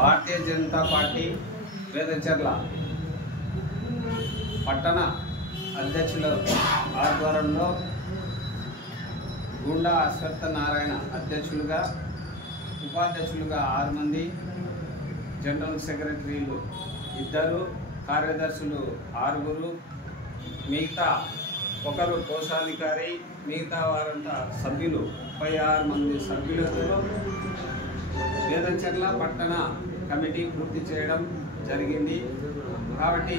Bharatiya Janata party వేదచర్ల పట్టణ అధ్యక్షుల ఆధ్వర్యంలో గుండా అశ్వత్థ నారాయణ అధ్యక్షులుగా, ఉపాధ్యక్షులుగా 6 మంది, జనరల్ సెక్రటరీలు 2, కార్యదర్శులు 6, మిగతా ఒకరు కోశాధికారి, మిగతా వారంతా సభ్యులు 36 మంది సభ్యులతో వేదచర్ల పట్టణ కమిటీ పూర్తి చేయడం జరిగింది. కాబట్టి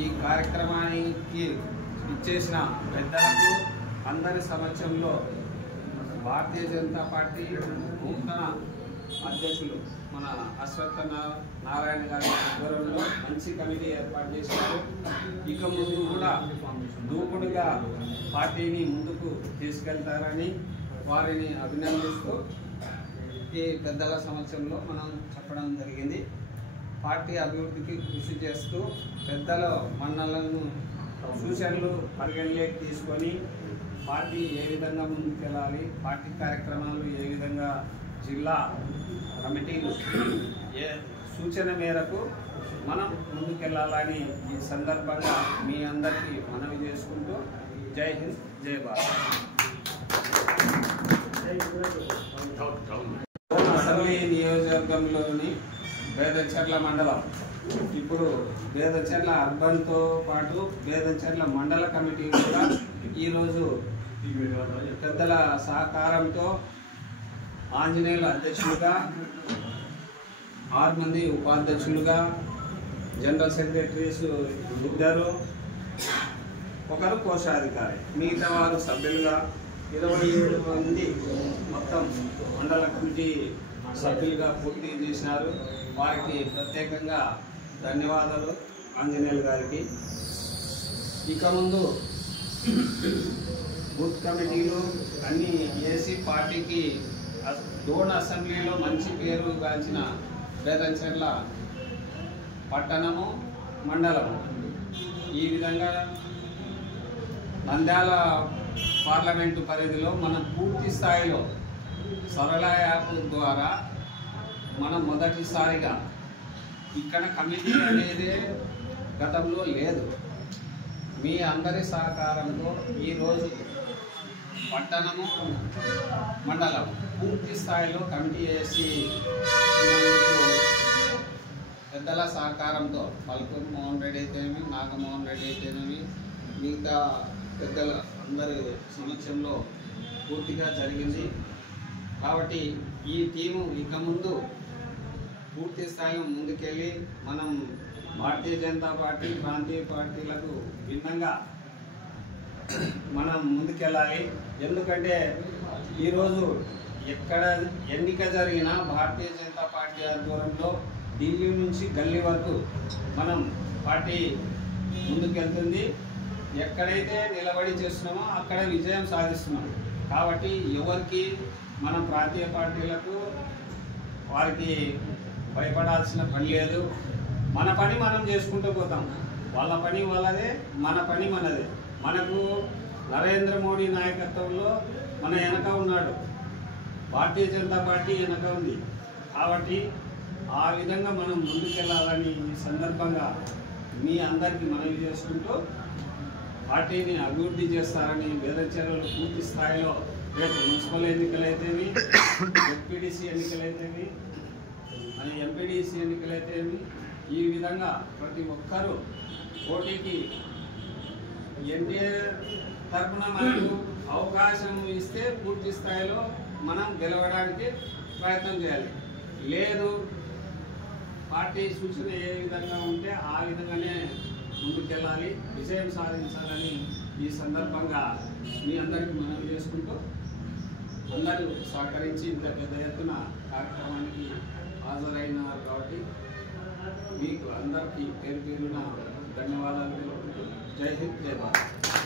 ఈ కార్యక్రమానికి ఇచ్చేసిన పెద్దలకు అందరి సమక్షంలో భారతీయ జనతా పార్టీ నూతన అధ్యక్షులు మన అశ్వత్థ నారాయణ గారి ఆధ్వర్యంలో మంచి కమిటీ ఏర్పాటు చేశారు. ఇక ముందు కూడా దూకుడుగా పార్టీని ముందుకు తీసుకెళ్తారని వారిని అభినందిస్తూ ఈ పెద్దల సమక్షంలో మనం చెప్పడం జరిగింది. పార్టీ అభివృద్ధికి కృషి చేస్తూ పెద్దల మన్నలను, సూచనలు పరిగణలోకి తీసుకొని పార్టీ ఏ విధంగా ముందుకెళ్ళాలి, పార్టీ కార్యక్రమాలు ఏ విధంగా జిల్లా కమిటీలు ఏ సూచన మేరకు మనం ముందుకెళ్ళాలని ఈ సందర్భంగా మీ అందరికీ మనవి చేసుకుంటూ జై హింద్, జై భారత్. అసెంబ్లీ నియోజకవర్గంలోని వేదచర్ల మండలం, ఇప్పుడు వేదచర్ల అర్బన్తో పాటు వేదచర్ల మండల కమిటీ కూడా ఈరోజు పెద్దల సహకారంతో ఆంజనేయుల అధ్యక్షులుగా, 6 మంది ఉపాధ్యక్షులుగా, జనరల్ సెక్రటరీస్ 2, ఒకరు కోశాధికారి, మిగతా వారు సభ్యులుగా 27 మంది మొత్తం మండల కమిటీ సభ్యులుగా పూర్తి చేసినారు. వారికి ప్రత్యేకంగా ధన్యవాదాలు ఆంజనేయులు గారికి. ఇక ముందు బూత్ కమిటీలు అన్నీ వేసి పార్టీకి డోన్ అసెంబ్లీలో మంచి పేరు గాంచిన వేదచర్ల పట్టణము, మండలము ఈ విధంగా నంద్యాల పార్లమెంటు పరిధిలో మనం పూర్తి స్థాయిలో సరళ యాప్ ద్వారా మనం మొదటిసారిగా ఇక్కడ కమిటీ అనేది గతంలో లేదు. మీ అందరి సహకారంతో ఈరోజు పట్టణము, మండలం పూర్తి స్థాయిలో కమిటీ వేసి పెద్దల సహకారంతో పల్కూరు మోహన్ రెడ్డి అయితేనేమి, నాగమోహన్ రెడ్డి అయితేనేమి, మిగతా పెద్దల అందరి సమక్షంలో పూర్తిగా జరిగింది. కాబట్టి ఈ టీము ఇక ముందు పూర్తి స్థాయిలో ముందుకెళ్ళి మనం భారతీయ జనతా పార్టీ ప్రాంతీయ పార్టీలకు భిన్నంగా మనం ముందుకెళ్ళాలి. ఎందుకంటే ఈరోజు ఎక్కడ ఎన్నిక జరిగినా భారతీయ జనతా పార్టీ ఆధ్వర్యంలో ఢిల్లీ నుంచి గల్లీ వరకు మనం పార్టీ ముందుకెళ్తుంది. ఎక్కడైతే నిలబడి చేస్తున్నామో అక్కడ విజయం సాధిస్తున్నాం. కాబట్టి ఎవరికి మనం ప్రాంతీయ పార్టీలకు వారికి భయపడాల్సిన పని లేదు. మన పని మనం చేసుకుంటూ పోతాం. వాళ్ళ పని వాళ్ళదే, మన పని మనదే. మనకు నరేంద్ర మోడీ నాయకత్వంలో మన వెనక ఉన్నాడు, భారతీయ జనతా పార్టీ వెనక ఉంది. కాబట్టి ఆ విధంగా మనం ముందుకెళ్ళాలని ఈ సందర్భంగా మీ అందరికీ మనవి చేసుకుంటూ పార్టీని అభివృద్ధి చేస్తారని వేదచర్యలు పూర్తి స్థాయిలో రేపు మున్సిపల్ ఎన్నికలైతేవి, జెడ్పీటీసీ ఎన్నికలైతేవి, ఎంపీడీసీ ఎన్నికలైతేవి, ఈ విధంగా ప్రతి ఒక్కరూ పోటీకి ఎన్డీఏ తరఫున మనకు అవకాశం ఇస్తే పూర్తి స్థాయిలో మనం గెలవడానికి ప్రయత్నం చేయాలి. లేదు, పార్టీ సూచన ఏ విధంగా ఉంటే ఆ విధంగానే ముందుకెళ్ళాలి, విజయం సాధించాలని ఈ సందర్భంగా మీ అందరికీ మనవి చేసుకుంటూ అందరూ సహకరించి ఇంత పెద్ద ఎత్తున కార్యక్రమానికి హాజరైనారు. కాబట్టి మీకు అందరికీ పేరు పేరున ధన్యవాదాలు తెలుపుతూ జై హింద్, జై భారత్.